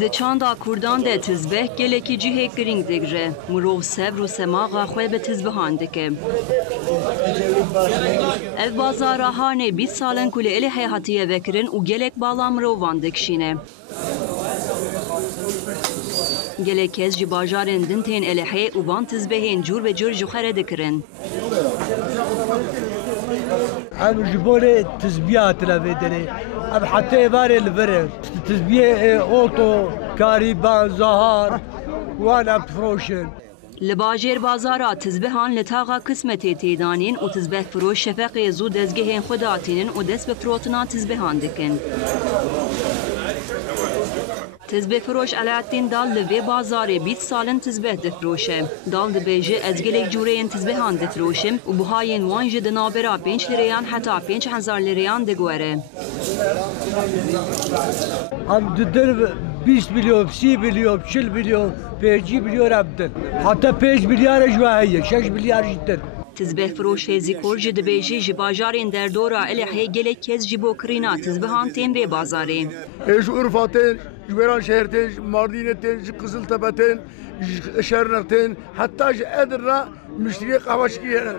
Di çanda Kurdan de tizbeh gelekî cihê giring digre. Mirov sevr û semaxa xwe bi tizbihan dike. Ev bazara hanê 20 salên ku li Êlihê hatiye vekirin û gelek bala mirovan dikişîne. Gelek kes ji bajarên din tên Êlihê û van tizbehên cûr ve cûr ji xwe re dikirin. Em ji bolê tizbiya hatine vê derê. Em heta êvarê li vir e. Tizbiyê oto, karîban, zahar, wan em firoşin. Li bajêr bazara tizbihan li taxa kismetê têdanîn û tizbeh firoş şefeqê zû dezgehên xwe datînin û dest bi firotina tizbihan dikin. Tizbeh firoş Alaaddin Dal li vê bazarê 20 salin tizbeh difiroşe. Dal dibêje ez gelek cûreyên tizbihan difiroşim û bihayên wan ji di navbera 5 lîreyan heta 5000 lîreyan digwere. Em didin 20 milyon, 30 milyon, 40 milyon, 5 milyon em din. Heta 5 milyar ji we heye, 6 milyar jî din. Tizbeh firoş Hêzîkor ji dibêje ji bajarên derdora Êlihê gelek kes ji bo kirîna tizbihan tên vê bazarê. Ji Urfa tên, ji Wêran şehir tên, ji Mardînê tên, ji Qiziltepe tên, ji Şernex tên, heta ji Edirne müşteriyê qeweşikiyê.